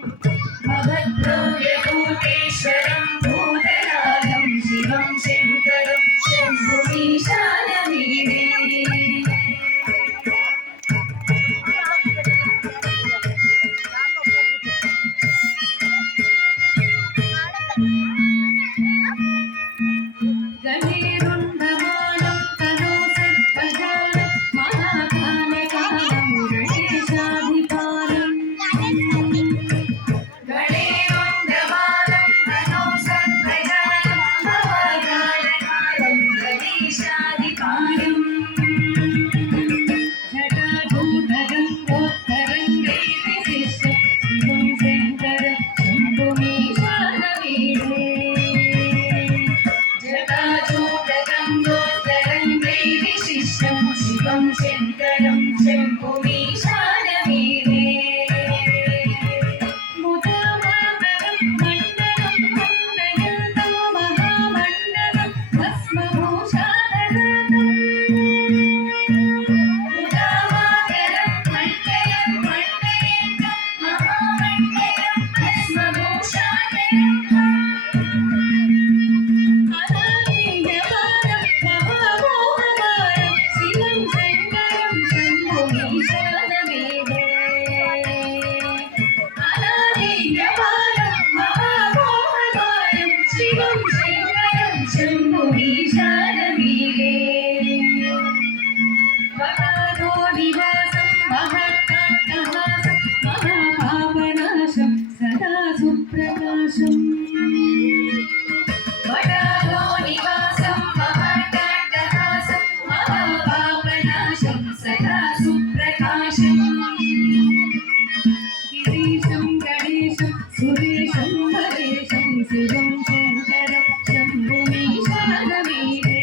भवद्भव्यभूतेश्वरं भूतनाथं शिवं शङ्करं शम्भुमीशानमीडे शिवं शङ्करं शम्भुमीशानमीडे मुदामातरं मण्डलं मण्डयन्तं महामण्डलं भस्मभूषादगतम् मुदामातरं मण्डलं मण्डयन्तं महामण्डलं भस्मभूषादगतम् शम्भुमीशानमीडे वटाधोनिवासं महत्काट्टहासं महापापनाशं सदा सुप्रकाशम् वटाधोनिवासं महत्काट्टहासं महापापनाशं सदा सुप्रकाशम् गिरीशं गणेशं सुरेशं हरेशं शिवं शङ्करं शम्भुमीशानमीडे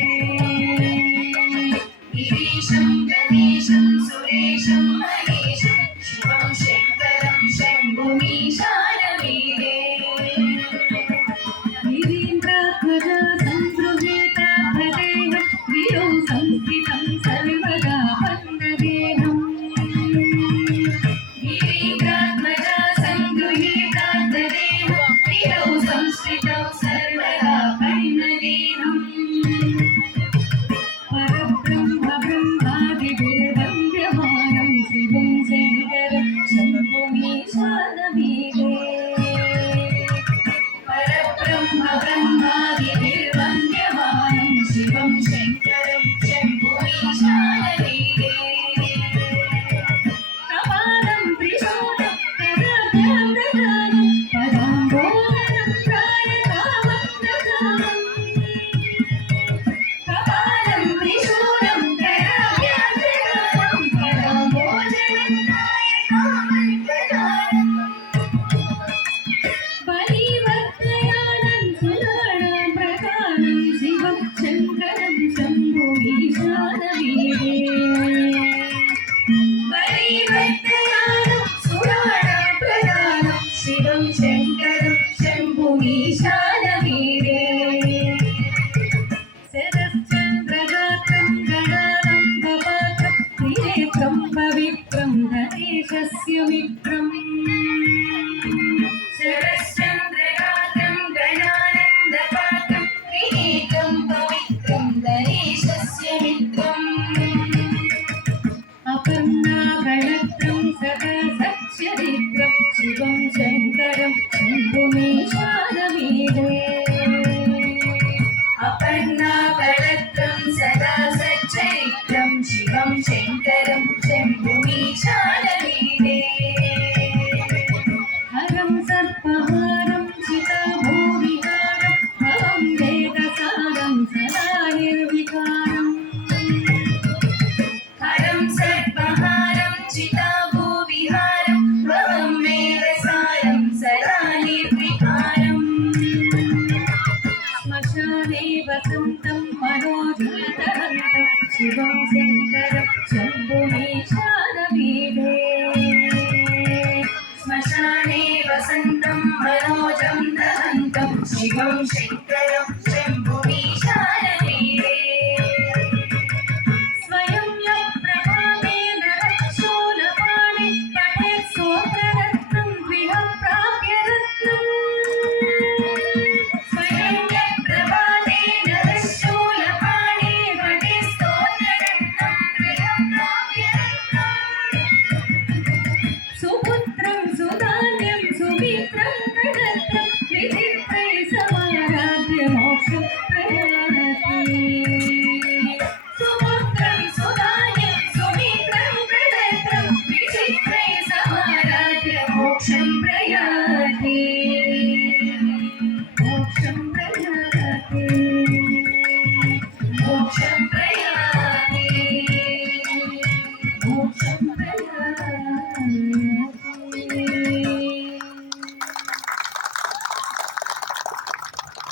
गिरीशं गणेशं सुरेशं हरेशं शिवं शङ्करं शम्भुमीशानमीडे गिरीन्द्रात्मजा संसृजेतात्मदेहं गिरौ संस्थितं सर्वदा पन्नगेहम् गिरीन्द्रात्मजा संगृहीतात्मदेहं गिरौ संस्थितं सर्वदा पन्नगेहम् परब्रह्मब्रह्मादिभिर्वन्द्यमानं शिवं शङ्करं शम्भुमीशानमीडे परब्रह्मब्रह्मादिभिर्वन्द्यमानं शिवं शङ्करं शम्भुमीशानमीडे कपालं त्रिशूलं कराभ्यां ददानं पदाम्बोदरं प्रायकामन्तकामम् कपालं त्रिशूलं कराभ्यां ददानं पदाम्बोदरं प्रायकामन्तकामम् परिवर्तयानं सुराणां प्रकानं शिवं शङ्करं शम्भुमीशानमीडे परिवर्तयानं सुराणां प्रकानं शिवं शङ्करं शम्भुमीशानमीडे शरश्चन्द्रगात्रं गणानं भवात्रं त्रिनेत्रं पवित्रं गणेशस्य मित्रम् शरश्चन्द्रगात्रं गणानन्दपात्रं त्रिनेत्रं पवित्रं गणेशस्य मित्रम् अपर्णाकणत्रं सदा सच्चरित्रं शिवं शङ्करं शम्भुमीशानमीडे अपर्णाकणत्रं सदा सच्चरित्रं शिवं शङ्करं शम्भुमीशानमीडे हरं सर्पहारं चिताभूविहारं भवं वेदसारं सदा निर्विकारम् हरं सर्पहारं चिताभूविहारं भवं वेदसारं सदा निर्विकारम् श्मशाने वसन्तं मनोजलदहन्तं शिवं शङ्करं शम्भुमीशानमीडे श्मशाने वसन्तं मनोजं दहन्तं शिवं शङ्करं शम्भुमीशानमीडे स्वयं यप्रभावेन रक्षोलपाणि पठेत् स्तोत्ररत्नं गृहं प्राप्नोति मोक्षप्रदायकम्